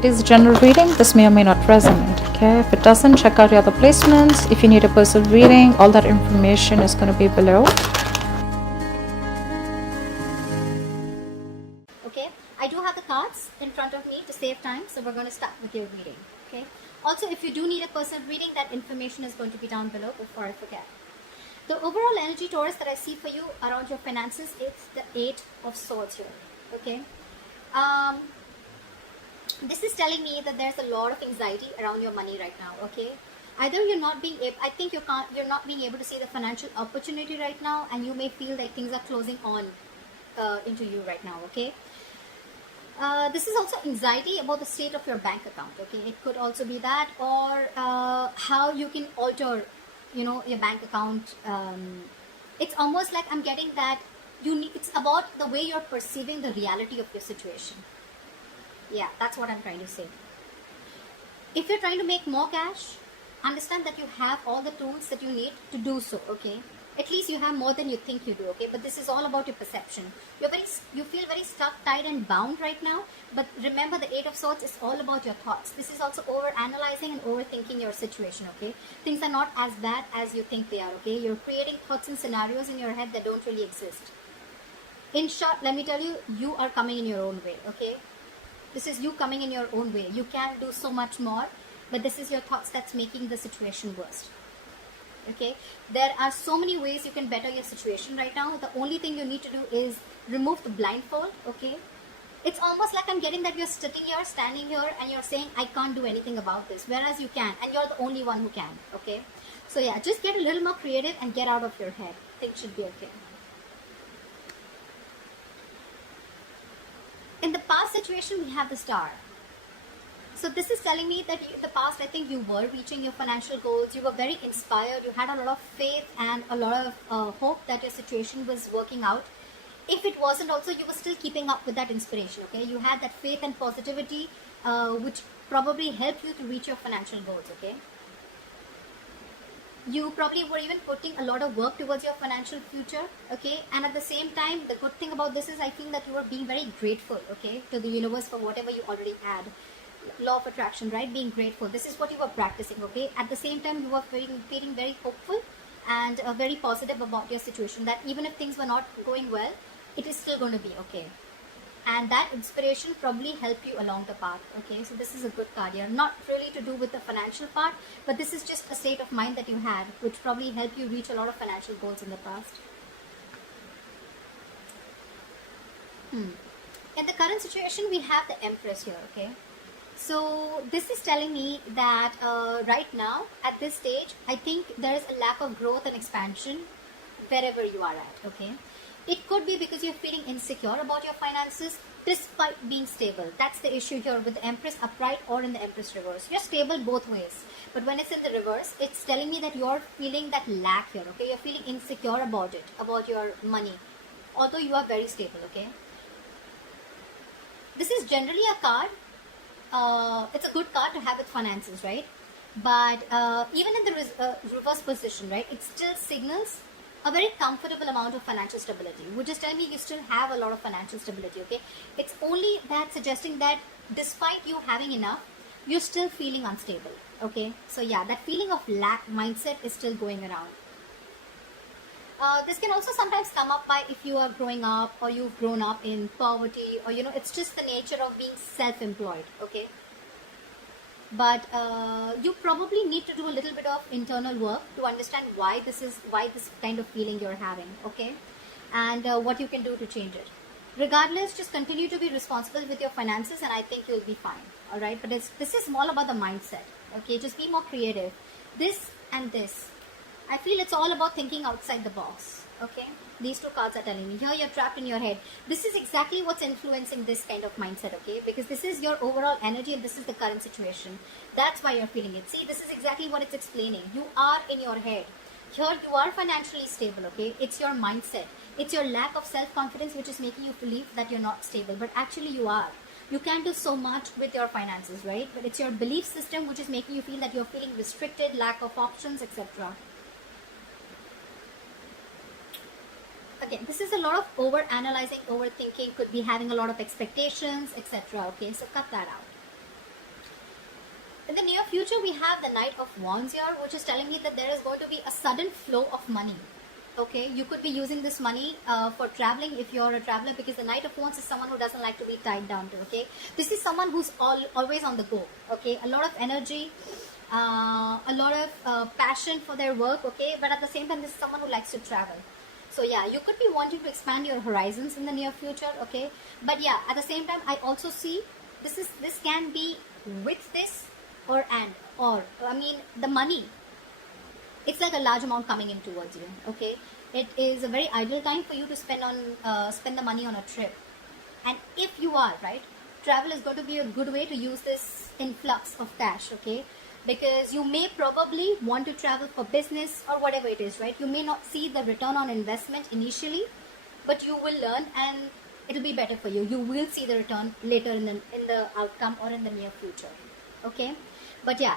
It is a general reading. This may or may not resonate. Okay, if it doesn't, check out your other placements. If you need a personal reading, all that information is going to be below. Okay, I do have the cards in front of me to save time, so we're going to start with your reading. Okay, also if you do need a personal reading, that information is going to be down below before I forget. The overall energy, Taurus, that I see for you around your finances is the 8 of Swords here. Okay, this is telling me that there's a lot of anxiety around your money right now. Okay, either you're not being able, I think you're not being able to see the financial opportunity right now, and you may feel like things are closing on into you right now. Okay, this is also anxiety about the state of your bank account. Okay, it could also be that, or how you can alter, your bank account. It's almost like I'm getting that it's about the way you're perceiving the reality of your situation. Yeah, that's what I'm trying to say. If you're trying to make more cash, understand that you have all the tools that you need to do so. Okay, at least you have more than you think you do. Okay, but this is all about your perception. You feel very stuck, tied and bound right now, but remember, the 8 of Swords is all about your thoughts. This is also over analyzing and overthinking your situation. Okay, things are not as bad as you think they are. Okay, you're creating thoughts and scenarios in your head that don't really exist. In short, let me tell you, you are coming in your own way. Okay, this is you coming in your own way. You can do so much more, but this is your thoughts that's making the situation worse. Okay, there are so many ways you can better your situation right now. The only thing you need to do is remove the blindfold. Okay, it's almost like I'm getting that you're standing here and you're saying, I can't do anything about this, whereas you can, and you're the only one who can. Okay, so yeah, just get a little more creative and get out of your head. Things should be okay. In the past situation, we have the Star. So this is telling me that in the past, I think you were reaching your financial goals. You were very inspired. You had a lot of faith and a lot of hope that your situation was working out. If it wasn't also, you were still keeping up with that inspiration. Okay, you had that faith and positivity, which probably helped you to reach your financial goals. Okay, you probably were even putting a lot of work towards your financial future. Okay, and at the same time, the good thing about this is I feel that you were being very grateful, okay, to the universe for whatever you already had. Law of attraction, right? Being grateful. This is what you were practicing. Okay, at the same time, you were feeling very hopeful and very positive about your situation, that even if things were not going well, it is still going to be okay. And that inspiration probably helped you along the path. Okay, so this is a good card here. Not really to do with the financial part, but this is just a state of mind that you had, which probably helped you reach a lot of financial goals in the past. In the current situation, we have the Empress here. Okay, so this is telling me that right now, at this stage, I think there is a lack of growth and expansion wherever you are at. Okay, it could be because you're feeling insecure about your finances despite being stable. That's the issue here with the Empress upright or in the Empress reverse. You're stable both ways, but when it's in the reverse, it's telling me that you're feeling that lack here. Okay, you're feeling insecure about it, about your money, although you are very stable. Okay, this is generally a card. It's a good card to have with finances, right? But even in the reverse position, right, it still signals a very comfortable amount of financial stability, which is telling me you still have a lot of financial stability. Okay, it's only that suggesting that despite you having enough, you're still feeling unstable. Okay, so yeah, that feeling of lack mindset is still going around. This can also sometimes come up by if you are growing up or you've grown up in poverty, or it's just the nature of being self-employed. Okay, but you probably need to do a little bit of internal work to understand why this kind of feeling you're having. Okay, and what you can do to change it. Regardless, just continue to be responsible with your finances, and I think you'll be fine. All right, but this is all about the mindset. Okay, just be more creative. This and this, I feel it's all about thinking outside the box. Okay, these two cards are telling me here you're trapped in your head. This is exactly what's influencing this kind of mindset. Okay, because this is your overall energy and this is the current situation. That's why you're feeling it. See, this is exactly what it's explaining. You are in your head. Here you are financially stable. Okay, it's your mindset. It's your lack of self-confidence which is making you believe that you're not stable, but actually you are. You can do so much with your finances, right? But it's your belief system which is making you feel that you're feeling restricted, lack of options, etc. Again, this is a lot of over-analyzing, overthinking, could be having a lot of expectations, etc. Okay, so cut that out. future, we have the Knight of Wands here, which is telling me that there is going to be a sudden flow of money. Okay, you could be using this money for traveling if you're a traveler, because the Knight of Wands is someone who doesn't like to be tied down to. Okay, this is someone who's always on the go. Okay, a lot of energy, a lot of passion for their work. Okay, but at the same time, this is someone who likes to travel. So yeah, you could be wanting to expand your horizons in the near future. Okay, but yeah, at the same time, I also see this can be with this or I mean the money. It's like a large amount coming in towards you. Okay, it is a very ideal time for you to spend the money on a trip. And if you are right, travel is going to be a good way to use this influx of cash. Okay, because you may probably want to travel for business or whatever it is, right? You may not see the return on investment initially, but you will learn and it'll be better for you. You will see the return later in the outcome or in the near future. Okay, but yeah,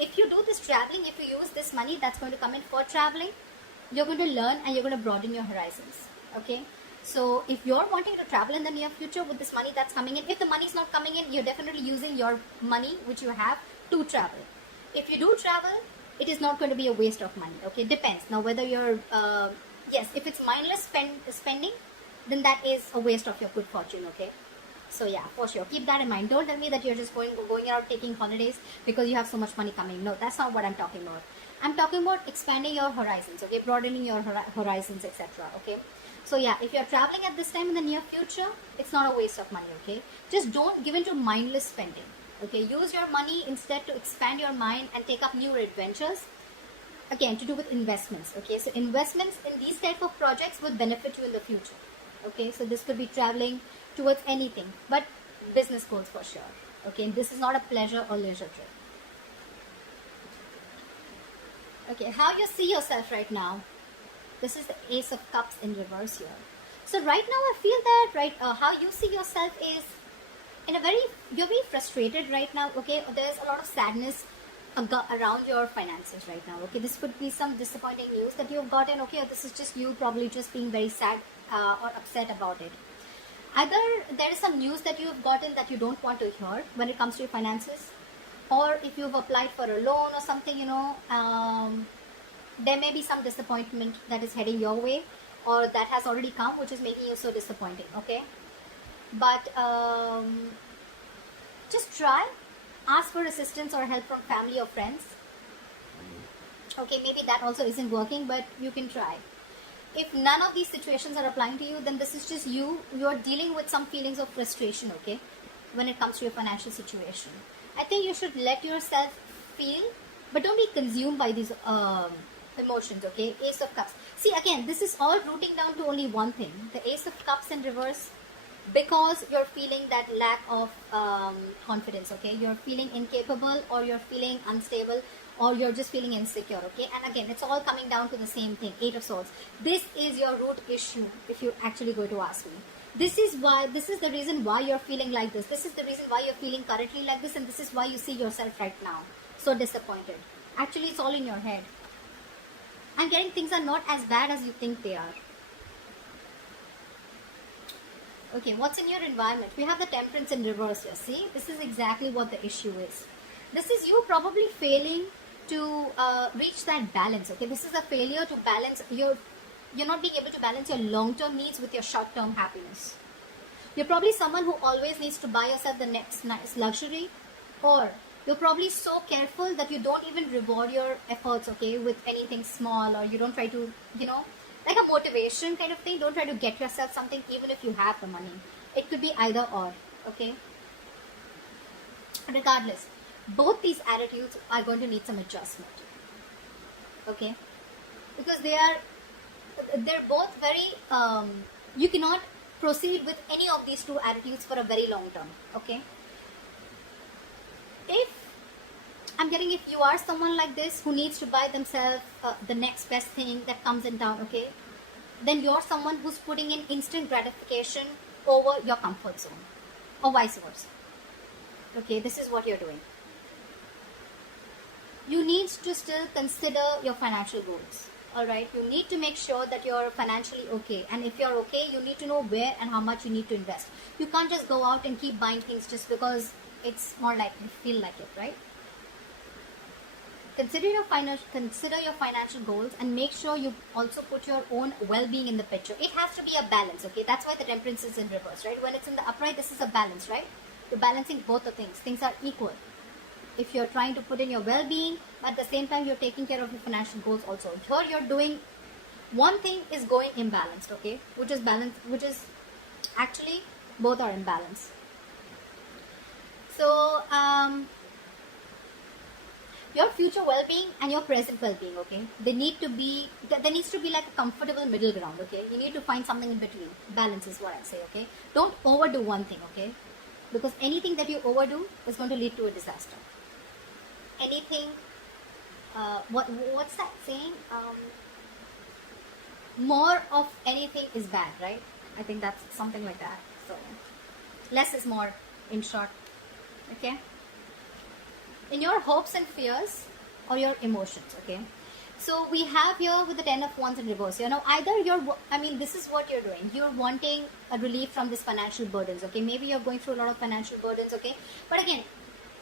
if you do this traveling, if you use this money that's going to come in for traveling, you're going to learn and you're going to broaden your horizons. Okay, so if you're wanting to travel in the near future with this money that's coming in, if the money is not coming in, you're definitely using your money which you have to travel. If you do travel, it is not going to be a waste of money. Okay, depends now whether you're yes, if it's mindless spending, then that is a waste of your good fortune. Okay, so yeah, for sure, keep that in mind. Don't tell me that you're just going out taking holidays because you have so much money coming. No, that's not what I'm talking about. I'm talking about expanding your horizons. Okay, broadening your horizons, etc. Okay, so yeah, if you're traveling at this time in the near future, it's not a waste of money. Okay, just don't give in to mindless spending. Okay, use your money instead to expand your mind and take up new adventures. Again, to do with investments. Okay, so investments in these type of projects will benefit you in the future. Okay, so this could be traveling towards anything, but business goals for sure. Okay, this is not a pleasure or leisure trip. Okay, how you see yourself right now? This is the Ace of Cups in reverse here. So right now I feel that, right, how you see yourself is you're very frustrated right now. Okay, there's a lot of sadness around your finances right now. Okay, this could be some disappointing news that you've gotten. Okay, or this is just you probably just being very sad or upset about it. Either there is some news that you've gotten that you don't want to hear when it comes to your finances, or if you've applied for a loan or something, there may be some disappointment that is heading your way, or that has already come, which is making you so disappointing. Okay, but just try, ask for assistance or help from family or friends. Okay, maybe that also isn't working, but you can try. If none of these situations are applying to you, then this is just you're dealing with some feelings of frustration. Okay, when it comes to your financial situation, I think you should let yourself feel, but don't be consumed by these emotions. Okay, Ace of Cups. See, again, this is all rooting down to only one thing, the Ace of Cups in reverse, because you're feeling that lack of confidence. Okay, you're feeling incapable, or you're feeling unstable, or you're just feeling insecure. Okay, and again, it's all coming down to the same thing, Eight of Swords. This is your root issue, if you actually go to ask me. This is the reason why you're feeling like this. This is the reason why you're feeling currently like this, and this is why you see yourself right now so disappointed. Actually, it's all in your head. I'm getting things are not as bad as you think they are. Okay, what's in your environment? We have the Temperance in reverse here. See, this is exactly what the issue is. This is you probably failing to reach that balance. Okay, this is a failure to balance you're not being able to balance your long-term needs with your short-term happiness. You're probably someone who always needs to buy yourself the next nice luxury, or you're probably so careful that you don't even reward your efforts, okay, with anything small, or you don't try to, like a motivation kind of thing. Don't try to get yourself something even if you have the money. It could be either or. Okay, regardless, both these attitudes are going to need some adjustment. Okay, because they're both very you cannot proceed with any of these two attitudes for a very long term. Okay, if you are someone like this who needs to buy themselves the next best thing that comes in town, okay, then you're someone who's putting in instant gratification over your comfort zone, or vice versa. Okay, this is what you're doing. You need to still consider your financial goals. All right, you need to make sure that you're financially okay, and if you're okay, you need to know where and how much you need to invest. You can't just go out and keep buying things just because it's more like you feel like it, right? Consider your financial goals, and make sure you also put your own well-being in the picture. It has to be a balance, okay? That's why the Temperance is in reverse, right? When it's in the upright, this is a balance, right? You're balancing both the things. Things are equal. If you're trying to put in your well-being, but at the same time you're taking care of your financial goals also. Here you're doing one thing is going imbalanced, okay? Which is balance, which is actually both are imbalanced. So your future well-being and your present well-being, okay, there needs to be like a comfortable middle ground, okay? You need to find something in between. Balance is what I say, okay? Don't overdo one thing, okay? Because anything that you overdo is going to lead to a disaster. Anything, what's that saying? More of anything is bad, right? I think that's something like that. So less is more, in short, okay? In your hopes and fears or your emotions, okay? So we have here with the 10 of Wands in reverse. You know, either this is what you're doing. You're wanting a relief from these financial burdens, okay? Maybe you're going through a lot of financial burdens, okay? But again,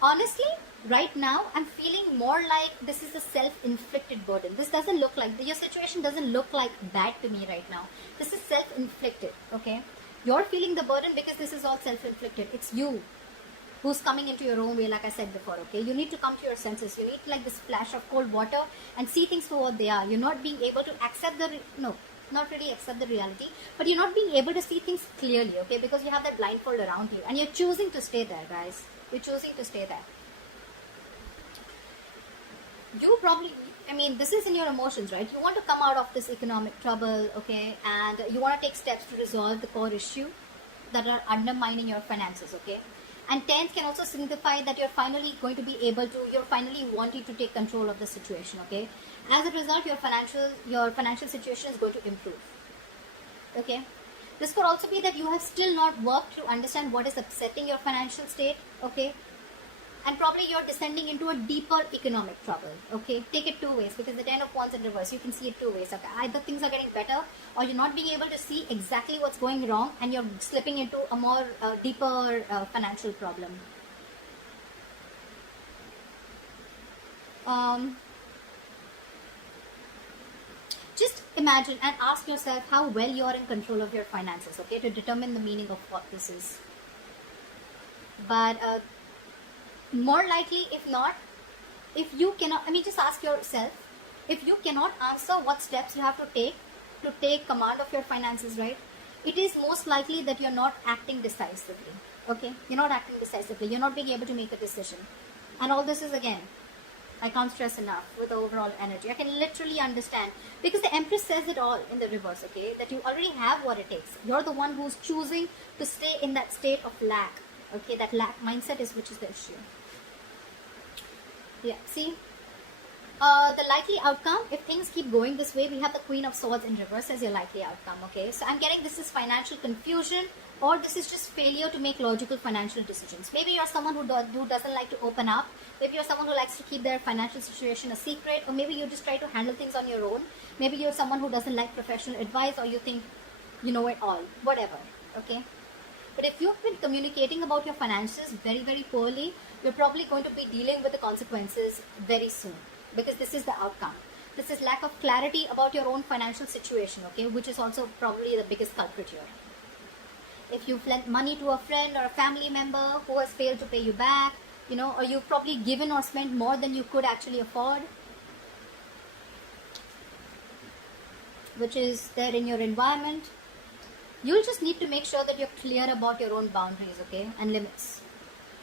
honestly, right now, I'm feeling more like this is a self-inflicted burden. This doesn't look like, your situation doesn't look like bad to me right now. This is self-inflicted, okay? You're feeling the burden because this is all self-inflicted. It's you who's coming into your own way, like I said before, okay? You need to come to your senses. You need like this splash of cold water and see things for what they are. You're not being able to accept not really accept the reality, but you're not being able to see things clearly, okay? Because you have that blindfold around you and you're choosing to stay there, guys. You're choosing to stay there. You probably, this is in your emotions, right? You want to come out of this economic trouble, okay? And you want to take steps to resolve the core issue that are undermining your finances, okay? And 10th can also signify that you're finally wanting to take control of the situation, okay? As a result, your financial situation is going to improve, okay? This could also be that you have still not worked to understand what is upsetting your financial state, okay? And probably you're descending into a deeper economic trouble, okay? Take it two ways, because the 10 of Wands in reverse, you can see it two ways, okay? Either things are getting better, or you're not being able to see exactly what's going wrong, and you're slipping into a more deeper financial problem. Just imagine and ask yourself how well you're in control of your finances, okay? To determine the meaning of what this is. But more likely, if not, if you cannot, just ask yourself, if you cannot answer what steps you have to take command of your finances, right? It is most likely that you're not acting decisively, okay? You're not acting decisively. You're not being able to make a decision. And all this is, again, I can't stress enough with the overall energy. I can literally understand, because the Empress says it all in the reverse, okay? That you already have what it takes. You're the one who's choosing to stay in that state of lack, okay? That lack mindset is which is the issue. Yeah, see, the likely outcome, if things keep going this way, we have the Queen of Swords in reverse as your likely outcome, okay? So I'm getting this is financial confusion, or this is just failure to make logical financial decisions. Maybe you're someone who doesn't like to open up. Maybe you're someone who likes to keep their financial situation a secret, or maybe you just try to handle things on your own. Maybe you're someone who doesn't like professional advice, or you think you know it all, whatever, okay? But if you've been communicating about your finances very, very poorly, you're probably going to be dealing with the consequences very soon, because this is the outcome. This is lack of clarity about your own financial situation, okay, which is also probably the biggest culprit here. If you've lent money to a friend or a family member who has failed to pay you back, or you've probably given or spent more than you could actually afford, which is there in your environment, you'll just need to make sure that you're clear about your own boundaries, okay, and limits.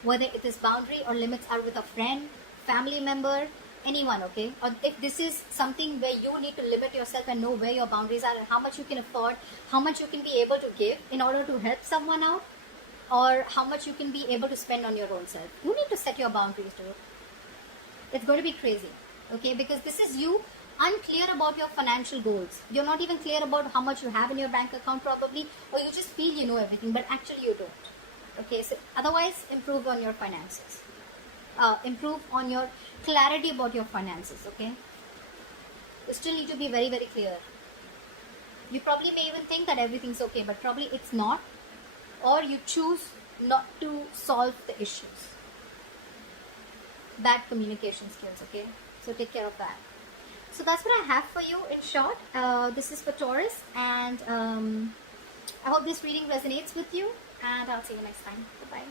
Whether it is boundary or limits are with a friend, family member, anyone, okay? Or if this is something where you need to limit yourself and know where your boundaries are and how much you can afford, how much you can be able to give in order to help someone out, or how much you can be able to spend on your own self. You need to set your boundaries, dude. It's going to be crazy, okay? Because this is you unclear about your financial goals. You're not even clear about how much you have in your bank account probably, or you just feel you know everything, but actually you don't. Okay, so otherwise, improve on your finances. Improve on your clarity about your finances, okay? You still need to be very, very clear. You probably may even think that everything's okay, but probably it's not. Or you choose not to solve the issues. Bad communication skills, okay? So take care of that. So that's what I have for you in short. This is for Taurus, and I hope this reading resonates with you, and I'll see you next time. Bye-bye.